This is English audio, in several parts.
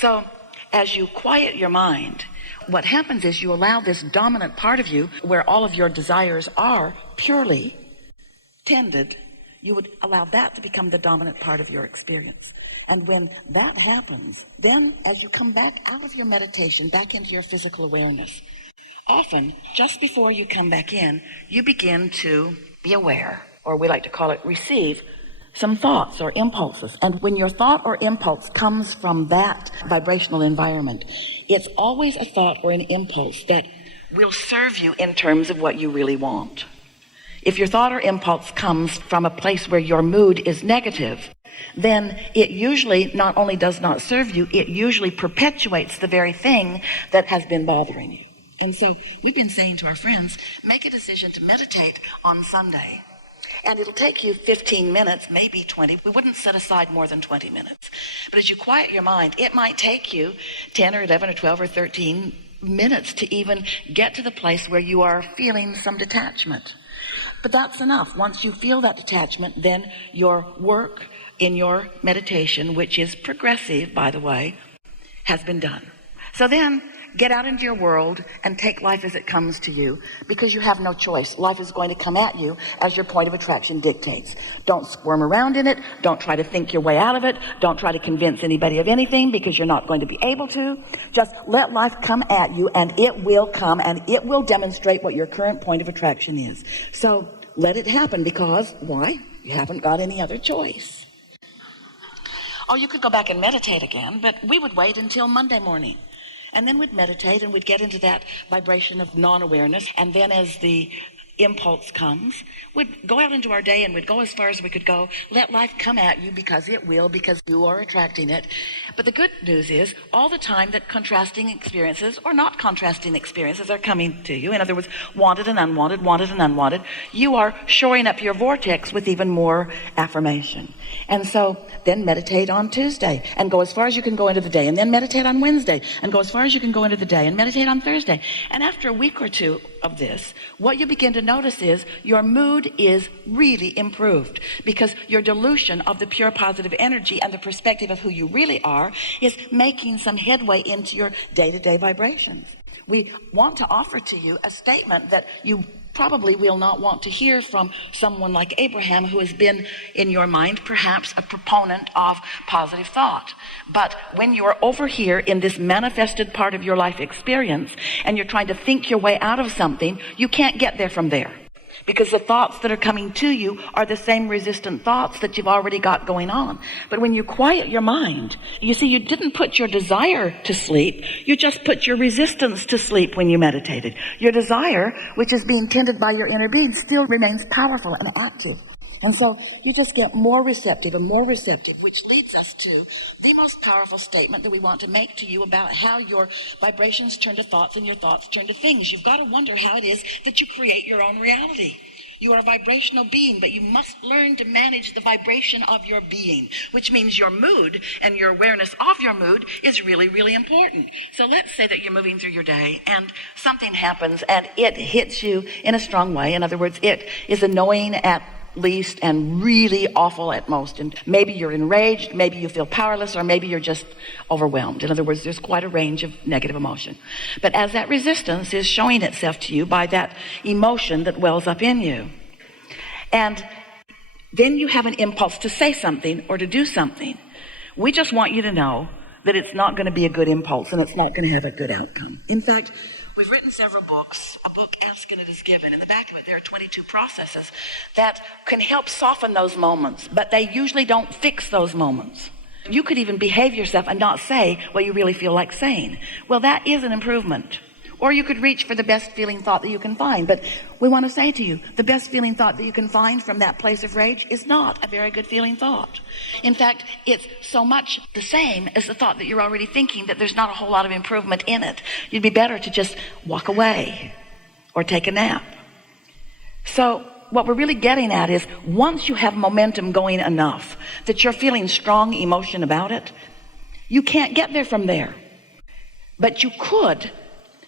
So as you quiet your mind, what happens is you allow this dominant part of you, where all of your desires are purely tended, you would allow that to become the dominant part of your experience. And when that happens, then as you come back out of your meditation, back into your physical awareness, often just before you come back in, you begin to be aware, or we like to call it receive, some thoughts or impulses. And when your thought or impulse comes from that vibrational environment, it's always a thought or an impulse that will serve you in terms of what you really want. If your thought or impulse comes from a place where your mood is negative, then it usually not only does not serve you, it usually perpetuates the very thing that has been bothering you. And so we've been saying to our friends, make a decision to meditate on Sunday. And it'll take you 15 minutes, maybe 20. We wouldn't set aside more than 20 minutes. But as you quiet your mind, it might take you 10 or 11 or 12 or 13 minutes to even get to the place where you are feeling some detachment. But that's enough. Once you feel that detachment, then your work in your meditation, which is progressive, by the way, has been done. So then get out into your world and take life as it comes to you, because you have no choice. Life is going to come at you as your point of attraction dictates. Don't squirm around in it. Don't try to think your way out of it. Don't try to convince anybody of anything, because you're not going to be able to. Just let life come at you, and it will come, and it will demonstrate what your current point of attraction is. So let it happen, because why? You haven't got any other choice. Oh, you could go back and meditate again, but we would wait until Monday morning. And then we'd meditate and we'd get into that vibration of non-awareness. And then as the impulse comes, we'd go out into our day and we'd go as far as we could go. Let life come at you, because it will, because you are attracting it. But the good news is, all the time that contrasting experiences or not contrasting experiences are coming to you, in other words, wanted and unwanted, you are shoring up your vortex with even more affirmation. And so then meditate on Tuesday and go as far as you can go into the day, and then meditate on Wednesday and go as far as you can go into the day, and meditate on Thursday. And after a week or two of this, what you begin to notice is your mood is really improved, because your dilution of the pure positive energy and the perspective of who you really are is making some headway into your day-to-day vibrations. We want to offer to you a statement that you probably will not want to hear from someone like Abraham, who has been in your mind perhaps a proponent of positive thought. But when you're over here in this manifested part of your life experience and you're trying to think your way out of something, you can't get there from there, because the thoughts that are coming to you are the same resistant thoughts that you've already got going on. But when you quiet your mind, you see, you didn't put your desire to sleep, you just put your resistance to sleep when you meditated. Your desire, which is being tended by your inner being, still remains powerful and active. And so you just get more receptive and more receptive, which leads us to the most powerful statement that we want to make to you about how your vibrations turn to thoughts and your thoughts turn to things. You've got to wonder how it is that you create your own reality. You are a vibrational being, but you must learn to manage the vibration of your being, which means your mood and your awareness of your mood is really, really important. So let's say that you're moving through your day and something happens and it hits you in a strong way. In other words, it is annoying at least and really awful at most, and maybe you're enraged, maybe you feel powerless, or maybe you're just overwhelmed. In other words, there's quite a range of negative emotion. But as that resistance is showing itself to you by that emotion that wells up in you, and then you have an impulse to say something or to do something, we just want you to know that it's not going to be a good impulse and it's not going to have a good outcome. In fact, we've written several books. A book, Ask and It Is Given. In the back of it, there are 22 processes that can help soften those moments, but they usually don't fix those moments. You could even behave yourself and not say what you really feel like saying. Well, that is an improvement. Or you could reach for the best feeling thought that you can find. But we want to say to you, the best feeling thought that you can find from that place of rage is not a very good feeling thought. In fact, it's so much the same as the thought that you're already thinking that there's not a whole lot of improvement in it. You'd be better to just walk away or take a nap. So what we're really getting at is, once you have momentum going enough that you're feeling strong emotion about it, you can't get there from there. But you could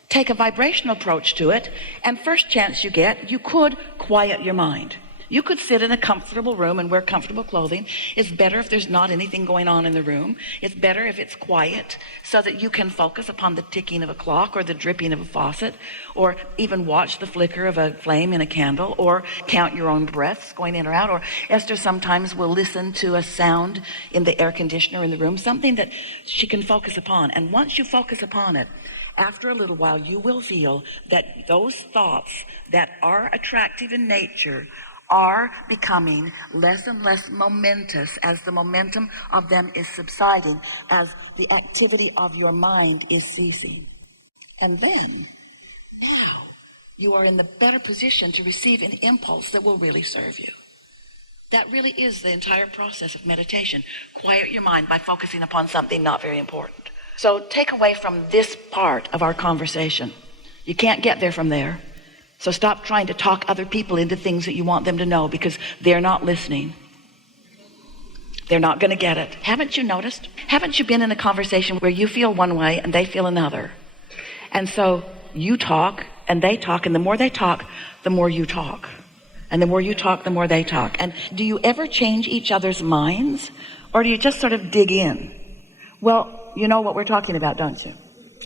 take a vibrational approach to it, and first chance you get, you could quiet your mind. You could sit in a comfortable room and wear comfortable clothing. It's better if there's not anything going on in the room. It's better if it's quiet so that you can focus upon the ticking of a clock or the dripping of a faucet, or even watch the flicker of a flame in a candle, or count your own breaths going in or out. Or Esther sometimes will listen to a sound in the air conditioner in the room, something that she can focus upon. And once you focus upon it, after a little while, you will feel that those thoughts that are attractive in nature are becoming less and less momentous as the momentum of them is subsiding, as the activity of your mind is ceasing. And then, now, you are in the better position to receive an impulse that will really serve you. That really is the entire process of meditation. Quiet your mind by focusing upon something not very important. So take away from this part of our conversation. You can't get there from there. So stop trying to talk other people into things that you want them to know, because they're not listening. They're not going to get it. Haven't you noticed? Haven't you been in a conversation where you feel one way and they feel another? And so you talk and they talk, and the more they talk, the more you talk. And the more you talk, the more they talk. And do you ever change each other's minds, or do you just sort of dig in? Well, you know what we're talking about, don't you?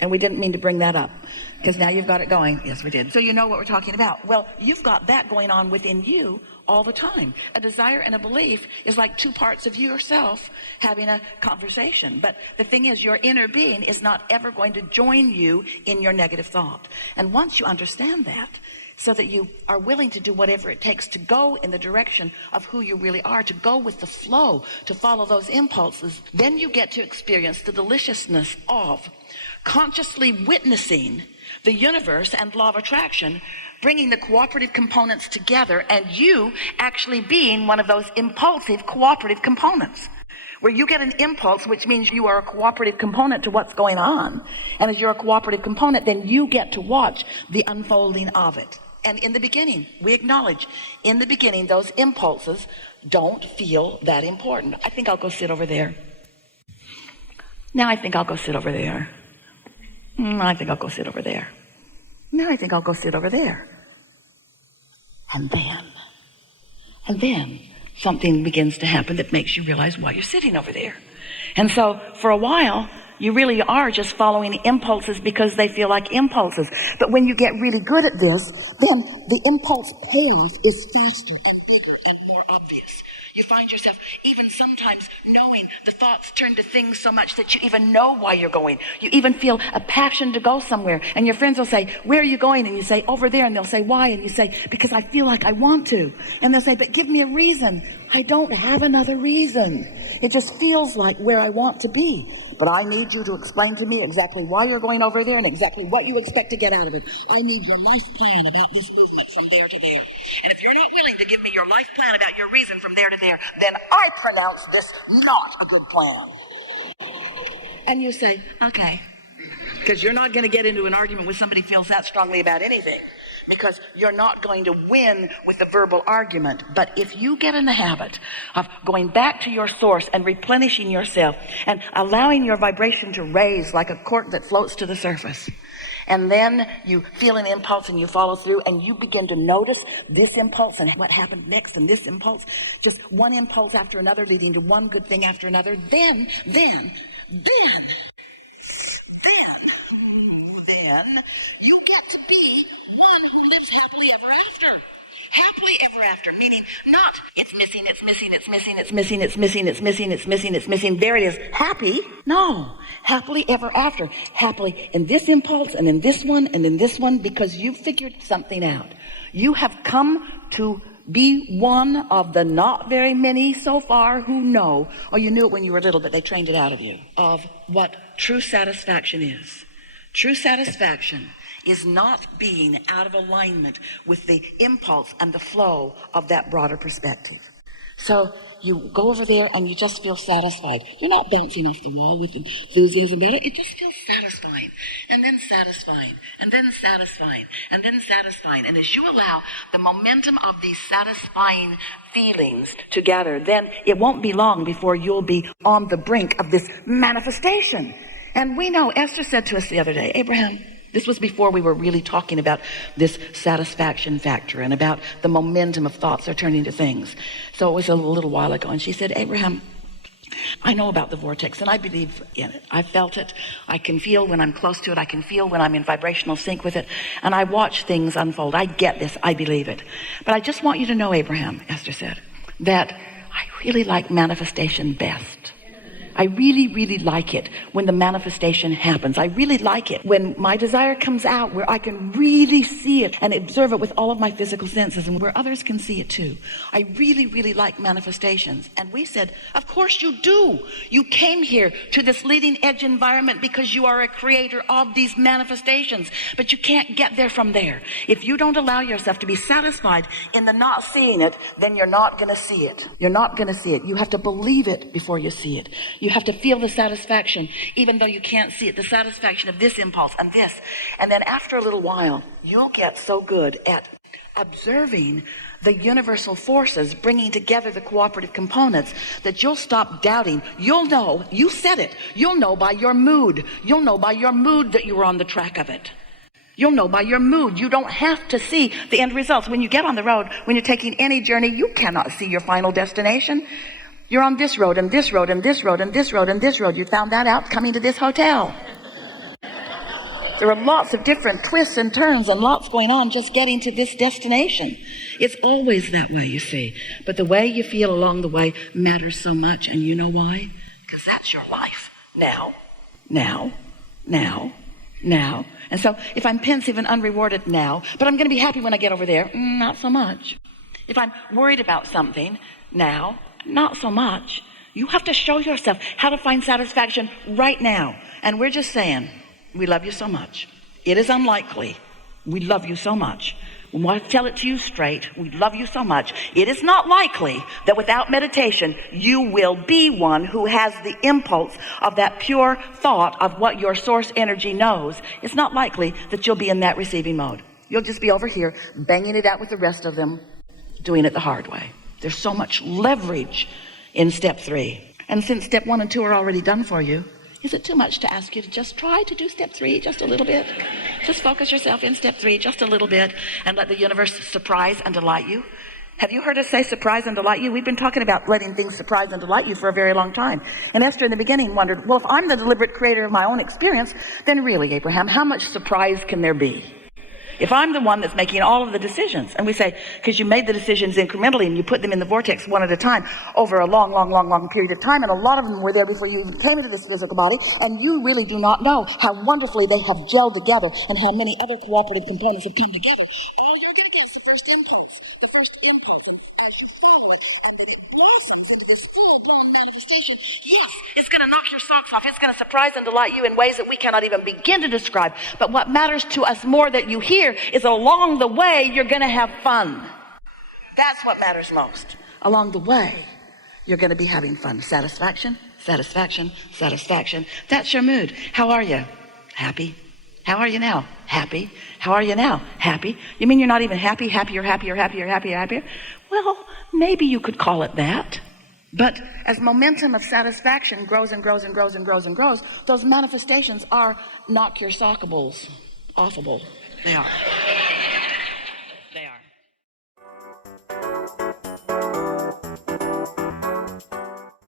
And we didn't mean to bring that up, because now you've got it going. Yes, we did. So you know what we're talking about. Well, you've got that going on within you all the time. A desire and a belief is like two parts of yourself having a conversation. But the thing is, your inner being is not ever going to join you in your negative thought. And once you understand that, so that you are willing to do whatever it takes to go in the direction of who you really are, to go with the flow, to follow those impulses, then you get to experience the deliciousness of consciously witnessing the universe and law of attraction, bringing the cooperative components together, and you actually being one of those impulsive cooperative components, where you get an impulse, which means you are a cooperative component to what's going on. And as you're a cooperative component, then you get to watch the unfolding of it. And in the beginning, we acknowledge, in the beginning, those impulses don't feel that important. I think I'll go sit over there. Now I think I'll go sit over there. I think I'll go sit over there. Now I think I'll go sit over there. And then something begins to happen that makes you realize why you're sitting over there. And so for a while, you really are just following impulses because they feel like impulses. But when you get really good at this, then the impulse payoff is faster and bigger and more obvious. You find yourself even sometimes knowing the thoughts turn to things so much that you even know why you're going. You even feel a passion to go somewhere. And your friends will say, where are you going? And you say, over there. And they'll say, why? And you say, because I feel like I want to. And they'll say, but give me a reason. I don't have another reason. It just feels like where I want to be. But I need you to explain to me exactly why you're going over there and exactly what you expect to get out of it. I need your life plan about this movement from there to there. And if you're not willing to give me your life plan about your reason from there to there, then I pronounce this not a good plan. And you say, okay. Because you're not going to get into an argument with somebody who feels that strongly about anything, because you're not going to win with a verbal argument. But if you get in the habit of going back to your source and replenishing yourself and allowing your vibration to raise like a cork that floats to the surface, and then you feel an impulse and you follow through and you begin to notice this impulse and what happened next, and this impulse, just one impulse after another leading to one good thing after another, then you get to be one who lives happily ever after. Happily ever after, meaning not it's missing, there it is, happy. No, happily ever after. Happily in this impulse and in this one and in this one, because you figured something out. You have come to be one of the not very many so far who know, or you knew it when you were little, but they trained it out of you, of what true satisfaction is. True satisfaction is not being out of alignment with the impulse and the flow of that broader perspective. So you go over there and you just feel satisfied. You're not bouncing off the wall with enthusiasm about it. It just feels satisfying, and then satisfying, and then satisfying, and then satisfying. And as you allow the momentum of these satisfying feelings to gather, then it won't be long before you'll be on the brink of this manifestation. And we know, Esther said to us the other day, Abraham, This was before we were really talking about this satisfaction factor and about the momentum of thoughts are turning to things. So it was a little while ago, and she said, Abraham, I know about the vortex and I believe in it. I felt it. I can feel when I'm close to it. I can feel when I'm in vibrational sync with it. And I watch things unfold. I get this. I believe it. But I just want you to know, Abraham, Esther said, that I really like manifestation best. I really, really like it when the manifestation happens. I really like it when my desire comes out where I can really see it and observe it with all of my physical senses and where others can see it too. I really, really like manifestations. And we said, of course you do. You came here to this leading edge environment because you are a creator of these manifestations, but you can't get there from there. If you don't allow yourself to be satisfied in the not seeing it, then you're not going to see it. You're not going to see it. You have to believe it before you see it. You have to feel the satisfaction, even though you can't see it, the satisfaction of this impulse and this. And then after a little while, you'll get so good at observing the universal forces bringing together the cooperative components that you'll stop doubting. You'll know, you said it, you'll know by your mood. You'll know by your mood that you were on the track of it. You'll know by your mood. You don't have to see the end results. When you get on the road, when you're taking any journey, you cannot see your final destination. You're on this road and this road and this road and this road and this road. You found that out coming to this hotel. There are lots of different twists and turns and lots going on just getting to this destination. It's always that way, you see. But the way you feel along the way matters so much. And you know why? Because that's your life. Now. And so if I'm pensive and unrewarded now, but I'm going to be happy when I get over there, not so much. If I'm worried about something now, not so much. You have to show yourself how to find satisfaction right now. And we're just saying, we love you so much. It is unlikely. We love you so much. We want to tell it to you straight. We love you so much. It is not likely that without meditation, you will be one who has the impulse of that pure thought of what your source energy knows. It's not likely that you'll be in that receiving mode. You'll just be over here banging it out with the rest of them, doing it the hard way. There's so much leverage in step 3. And since step 1 and 2 are already done for you, is it too much to ask you to just try to do step 3 just a little bit? Just focus yourself in step 3 just a little bit and let the universe surprise and delight you. Have you heard us say surprise and delight you? We've been talking about letting things surprise and delight you for a very long time. And Esther in the beginning wondered, well, if I'm the deliberate creator of my own experience, then really, Abraham, how much surprise can there be? If I'm the one that's making all of the decisions, and we say, because you made the decisions incrementally and you put them in the vortex one at a time over a long period of time, and a lot of them were there before you even came into this physical body, and you really do not know how wonderfully they have gelled together and how many other cooperative components have come together. All you're going to get is the first impulse, and as you follow it, and then it blossoms into this full-blown manifestation. Yes, it's going to knock your socks off. It's going to surprise and delight you in ways that we cannot even begin to describe. But what matters to us more that you hear is along the way, you're going to have fun. That's what matters most. Along the way, you're going to be having fun. Satisfaction. That's your mood. How are you? Happy. How are you now? Happy. How are you now? Happy. You mean you're not even happy? Happier. Well, maybe you could call it that. But as momentum of satisfaction grows and grows, those manifestations are knock your sockables offable. They are.